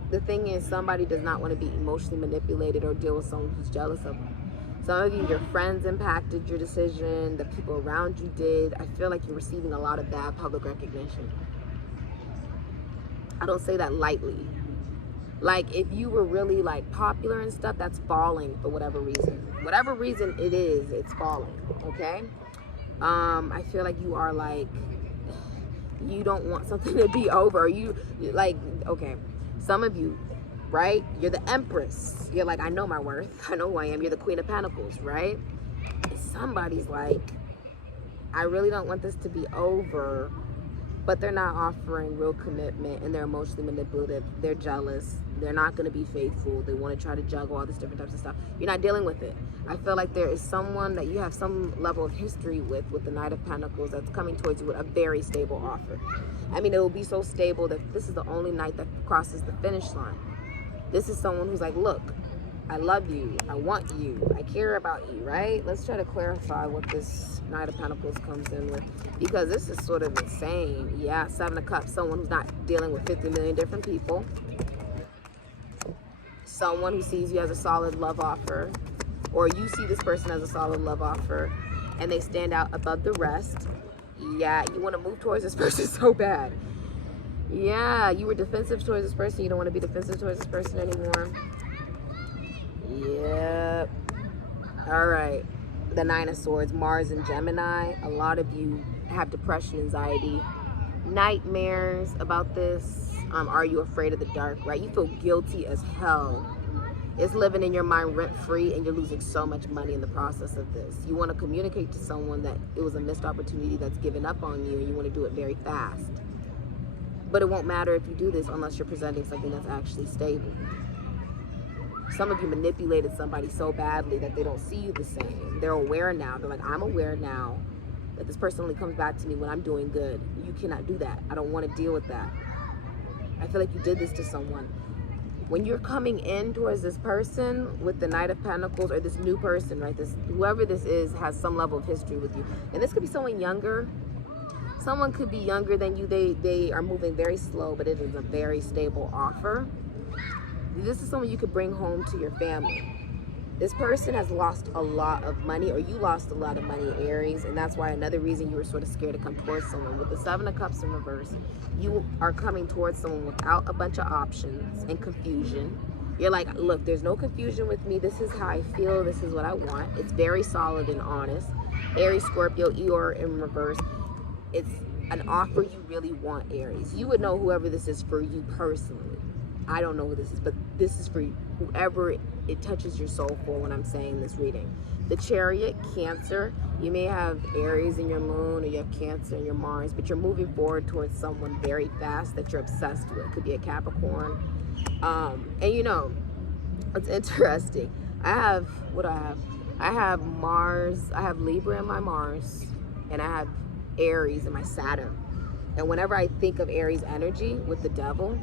the thing is, somebody does not want to be emotionally manipulated or deal with someone who's jealous of them. Some of you, your friends impacted your decision. The people around you did. I feel like you're receiving a lot of bad public recognition. I don't say that lightly. Like, if you were really like popular and stuff, that's falling for whatever reason. Whatever reason it is, it's falling, okay? I feel like you are like, you don't want something to be over. You like, okay, some of you, right? You're the Empress. You're like, I know my worth. I know who I am. You're the Queen of Pentacles, right? And somebody's like, I really don't want this to be over, but they're not offering real commitment, and they're emotionally manipulative. They're jealous. They're not going to be faithful. They want to try to juggle all these different types of stuff. You're not dealing with it. I feel like there is someone that you have some level of history with the Knight of Pentacles, that's coming towards you with a very stable offer. I mean, it will be so stable that this is the only night that crosses the finish line. This is someone who's like, look, I love you, I want you, I care about you, right? Let's try to clarify what this Knight of Pentacles comes in with, because this is sort of insane. Yeah, Seven of Cups, someone who's not dealing with 50 million different people. Someone who sees you as a solid love offer, or you see this person as a solid love offer, and they stand out above the rest. Yeah, you want to move towards this person so bad. Yeah, you were defensive towards this person. You don't want to be defensive towards this person anymore. Yep. All right. The Nine of Swords, Mars and Gemini. A lot of you have depression, anxiety, nightmares about this. Are you afraid of the dark, right? You feel guilty as hell. It's living in your mind rent-free, and you're losing so much money in the process of this. You want to communicate to someone that it was a missed opportunity that's given up on you, and you want to do it very fast. But it won't matter if you do this unless you're presenting something that's actually stable. Some of you manipulated somebody so badly that they don't see you the same. They're aware now. They're like, I'm aware now that this person only comes back to me when I'm doing good. You cannot do that. I don't want to deal with that. I feel like you did this to someone. When you're coming in towards this person with the Knight of Pentacles, or this new person, right? This, whoever this is, has some level of history with you. And this could be someone younger. Someone could be younger than you. They are moving very slow, but it is a very stable offer. This is someone you could bring home to your family. This person has lost a lot of money, or you lost a lot of money, Aries, and that's why another reason you were sort of scared to come towards someone. With the Seven of Cups in reverse, you are coming towards someone without a bunch of options and confusion. You're like, look, there's no confusion with me. This is how I feel. This is what I want. It's very solid and honest. Aries, Scorpio, Eeyore in reverse. It's an offer you really want, Aries. You would know whoever this is for you personally. I don't know who this is, but this is for whoever it touches your soul for when I'm saying this reading. The Chariot, Cancer. You may have Aries in your moon, or you have Cancer in your Mars, but you're moving forward towards someone very fast that you're obsessed with. It could be a Capricorn. And you know, it's interesting. I have, what do I have? I have Mars, I have Libra in my Mars, and I have Aries in my Saturn. And whenever I think of Aries energy with the devil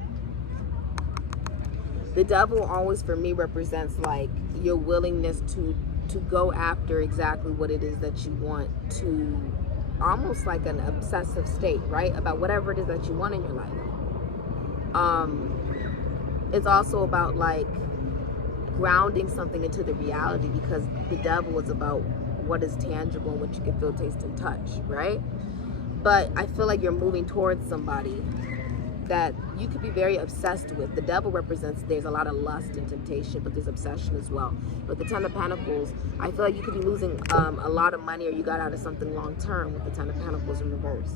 always for me represents like your willingness to go after exactly what it is that you want, to almost like an obsessive state, right? About whatever it is that you want in your life. It's also about like grounding something into the reality, because the devil is about what is tangible and what you can feel, taste, and touch, right? But I feel like you're moving towards somebody that you could be very obsessed with. The devil represents, there's a lot of lust and temptation, but there's obsession as well. But the Ten of Pentacles, I feel like you could be losing a lot of money, or you got out of something long term with the Ten of Pentacles in reverse.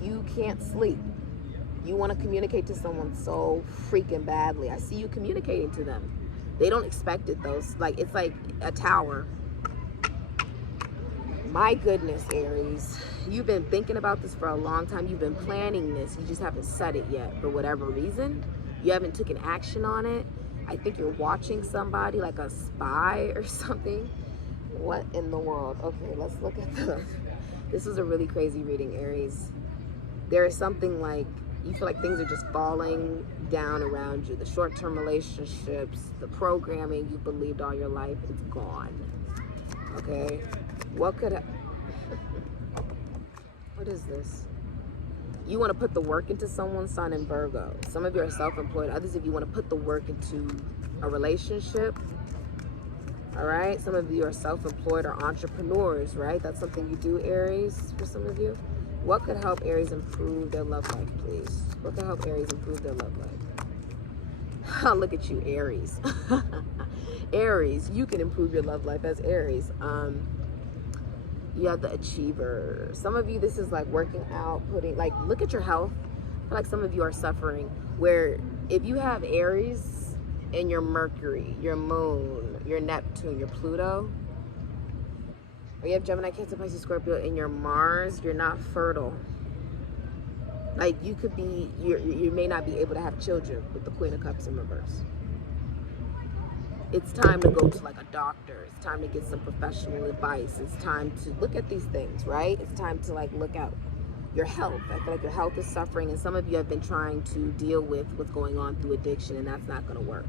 You can't sleep. You want to communicate to someone so freaking badly. I see you communicating to them. They don't expect it though. Like, it's like a tower. My goodness, Aries, you've been thinking about this for a long time. You've been planning this. You just haven't said it yet for whatever reason. You haven't taken action on it. I think you're watching somebody, like a spy or something. What in the world? Okay, let's look at this is a really crazy reading, Aries. There is something like, you feel like things are just falling down around you. The short-term relationships, the programming you believed all your life, it's gone. Okay? What could what is this? You want to put the work into someone's Sun in Virgo. Some of you are self-employed. Others of you want to put the work into a relationship. All right? Some of you are self-employed or entrepreneurs, right? That's something you do, Aries, for some of you. What could help Aries improve their love life, please? What could help Aries improve their love life? Oh, look at you, Aries. Aries, you can improve your love life as Aries. You have the Achiever. Some of you, this is like working out, look at your health. I feel like some of you are suffering, where if you have Aries in your Mercury, your Moon, your Neptune, your Pluto, or you have Gemini, Cancer, Pisces, Scorpio in your Mars, you're not fertile. Like, you could be, you may not be able to have children with the Queen of Cups in reverse. It's time to go to like a doctor. It's time to get some professional advice. It's time to look at these things, right? It's time to like look at your health. I feel like your health is suffering, and some of you have been trying to deal with what's going on through addiction, and that's not going to work.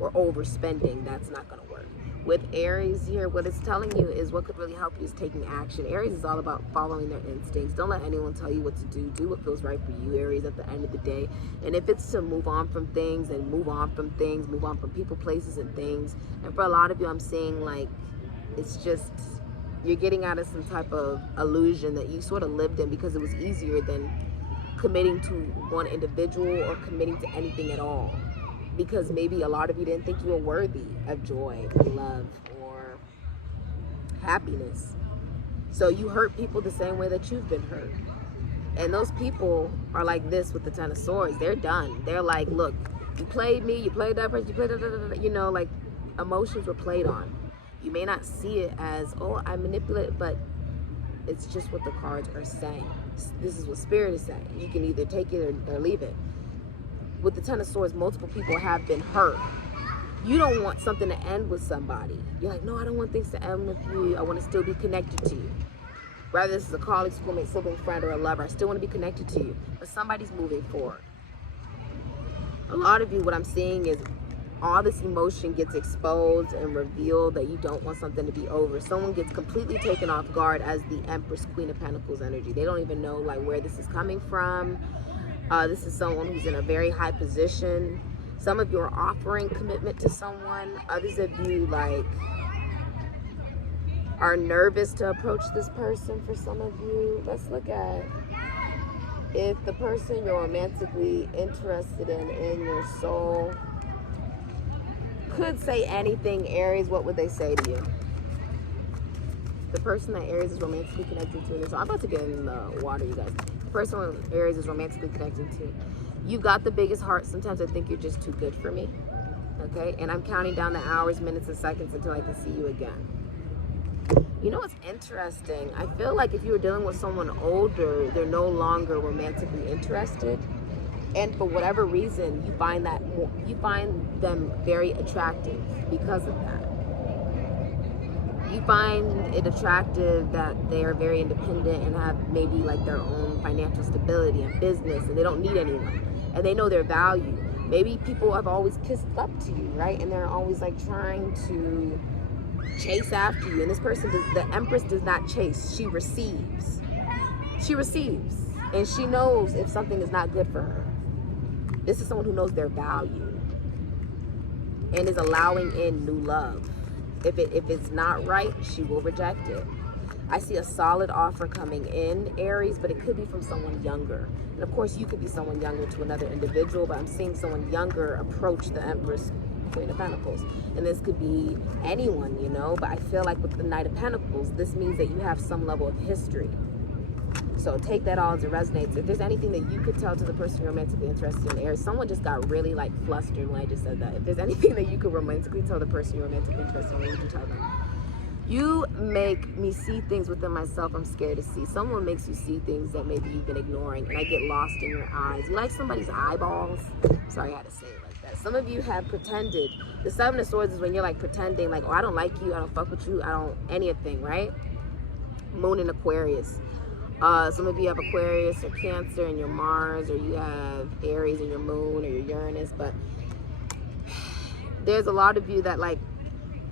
Or overspending, that's not going to work. With Aries here, what it's telling you is what could really help you is taking action. Aries is all about following their instincts. Don't let anyone tell you what to do. Do what feels right for you, Aries, at the end of the day. And if it's to move on from things, and move on from things, move on from people, places, and things. And for a lot of you, I'm seeing like, it's just, you're getting out of some type of illusion that you sort of lived in because it was easier than committing to one individual or committing to anything at all. Because maybe a lot of you didn't think you were worthy of joy or love or happiness. So you hurt people the same way that you've been hurt. And those people are like this with the Ten of Swords. They're done. They're like, look, you played me, you played that person, you played that, you know, like emotions were played on. You may not see it as, oh, I manipulate, but it's just what the cards are saying. This is what Spirit is saying. You can either take it or leave it. With the Ten of Swords, multiple people have been hurt. You don't want something to end with somebody. You're like, no, I don't want things to end with you. I want to still be connected to you. Whether this is a colleague, schoolmate, sibling, friend, or a lover, I still want to be connected to you. But somebody's moving forward. A lot of you, what I'm seeing is all this emotion gets exposed and revealed that you don't want something to be over. Someone gets completely taken off guard as the Empress, Queen of Pentacles energy. They don't even know like where this is coming from. This is someone who's in a very high position. Some of you are offering commitment to someone. Others of you like are nervous to approach this person. For some of you, let's look at if the person you're romantically interested in your soul could say anything, Aries, what would they say to you? The person that Aries is romantically connected to. So I'm about to get in the water, you guys. The person Aries is romantically connected to. You've got the biggest heart. Sometimes I think you're just too good for me. Okay? And I'm counting down the hours, minutes, and seconds until I can see you again. You know what's interesting? I feel like if you were dealing with someone older, they're no longer romantically interested. And for whatever reason, you find them very attractive because of that. You find it attractive that they are very independent and have maybe like their own financial stability and business, and they don't need anyone, and they know their value. Maybe people have always kissed up to you, right? And they're always like trying to chase after you. And this person, the Empress does not chase, she receives. She receives, and she knows if something is not good for her. This is someone who knows their value and is allowing in new love. If it's not right, she will reject it. I see a solid offer coming in, Aries, but it could be from someone younger. And of course, you could be someone younger to another individual, but I'm seeing someone younger approach the Empress, Queen of Pentacles. And this could be anyone, you know, but I feel like with the Knight of Pentacles, this means that you have some level of history. So take that all as it resonates. If there's anything that you could tell to the person you're romantically interested in, Aries, someone just got really like flustered when I just said that. If there's anything that you could romantically tell the person you're romantically interested in, what would you tell them? You make me see things within myself I'm scared to see. Someone makes you see things that maybe you've been ignoring, and I get lost in your eyes. You like somebody's eyeballs? Sorry, I had to say it like that. Some of you have pretended. The Seven of Swords is when you're like pretending like, oh, I don't like you, I don't fuck with you, I don't anything, right? Moon in Aquarius. Some of you have Aquarius or Cancer in your Mars, or you have Aries in your Moon or your Uranus, but there's a lot of you that like,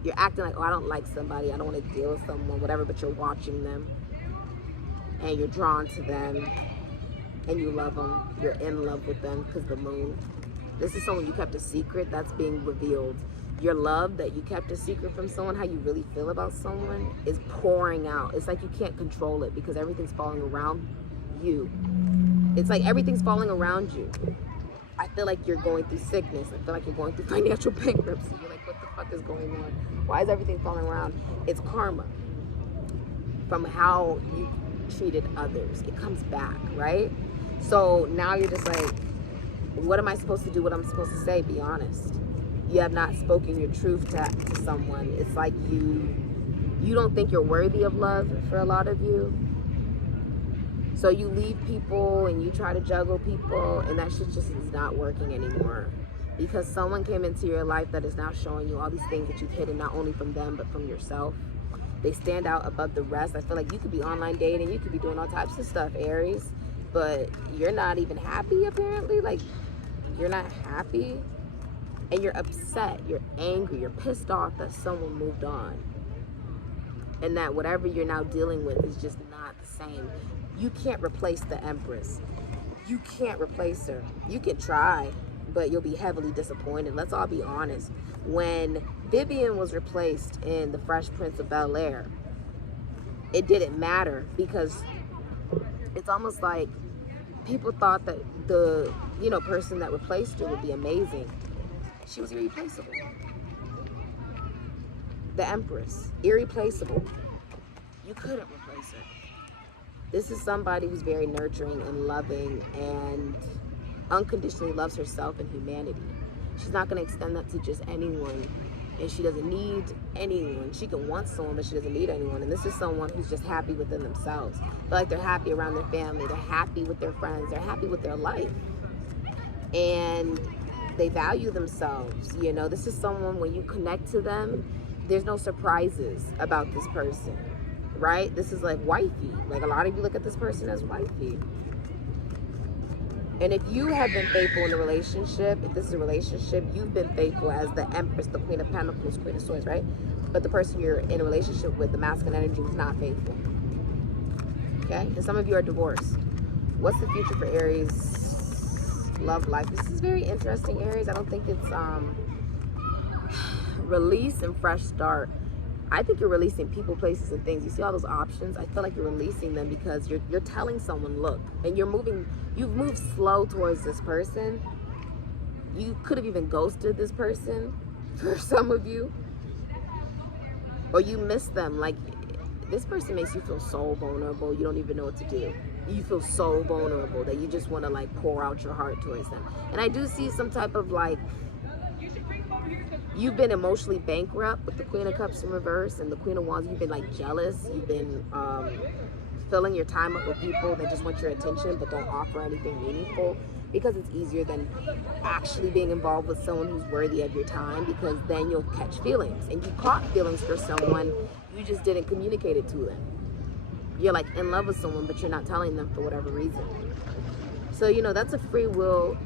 you're acting like, oh, I don't like somebody, I don't want to deal with someone, whatever, but you're watching them and you're drawn to them and you love them. You're in love with them because the Moon. This is someone you kept a secret that's being revealed. Your love that you kept a secret from someone, how you really feel about someone, is pouring out. It's like you can't control it because everything's falling around you. It's like everything's falling around you. I feel like you're going through sickness. I feel like you're going through financial bankruptcy. You're like, what the fuck is going on? Why is everything falling around? It's karma from how you treated others. It comes back, right? So now you're just like, what am I supposed to do? What I'm supposed to say? Be honest. You have not spoken your truth to someone. It's like you don't think you're worthy of love for a lot of you. So you leave people and you try to juggle people, and that shit just is not working anymore. Because someone came into your life that is now showing you all these things that you've hidden, not only from them, but from yourself. They stand out above the rest. I feel like you could be online dating, you could be doing all types of stuff, Aries, but you're not even happy apparently. Like, you're not happy. And you're upset, you're angry, you're pissed off that someone moved on. And that whatever you're now dealing with is just not the same. You can't replace the Empress. You can't replace her. You can try, but you'll be heavily disappointed. Let's all be honest. When Vivian was replaced in The Fresh Prince of Bel-Air, it didn't matter because it's almost like people thought that the person that replaced her would be amazing. She was irreplaceable. The Empress, irreplaceable. You couldn't replace her. This is somebody who's very nurturing and loving and unconditionally loves herself and humanity. She's not going to extend that to just anyone, and she doesn't need anyone. She can want someone, but she doesn't need anyone. And this is someone who's just happy within themselves. Feel like they're happy around their family. They're happy with their friends. They're happy with their life. And they value themselves. You know, this is someone, when you connect to them, there's no surprises about this person, right? This is like wifey. Like, a lot of you look at this person as wifey. And if you have been faithful in a relationship, if this is a relationship, you've been faithful as the Empress, the Queen of Pentacles, Queen of Swords, right? But the person you're in a relationship with, the masculine energy, was not faithful. Okay? And some of you are divorced. What's the future for Aries? Love life. This is very interesting, Aries. I don't think it's release and fresh start. I think you're releasing people, places, and things. You see all those options? I feel like you're releasing them because you're telling someone, look, and you've moved slow towards this person. You could have even ghosted this person for some of you. Or you miss them. Like, this person makes you feel so vulnerable, you don't even know what to do. You feel so vulnerable that you just want to like pour out your heart towards them. And I do see some type of like, you've been emotionally bankrupt with the Queen of Cups in reverse and the Queen of Wands. You've been like jealous. You've been filling your time up with people that just want your attention but don't offer anything meaningful, because it's easier than actually being involved with someone who's worthy of your time, because then you'll catch feelings. And you caught feelings for someone, you just didn't communicate it to them. You're like in love with someone, but you're not telling them for whatever reason. So, you know, that's a free will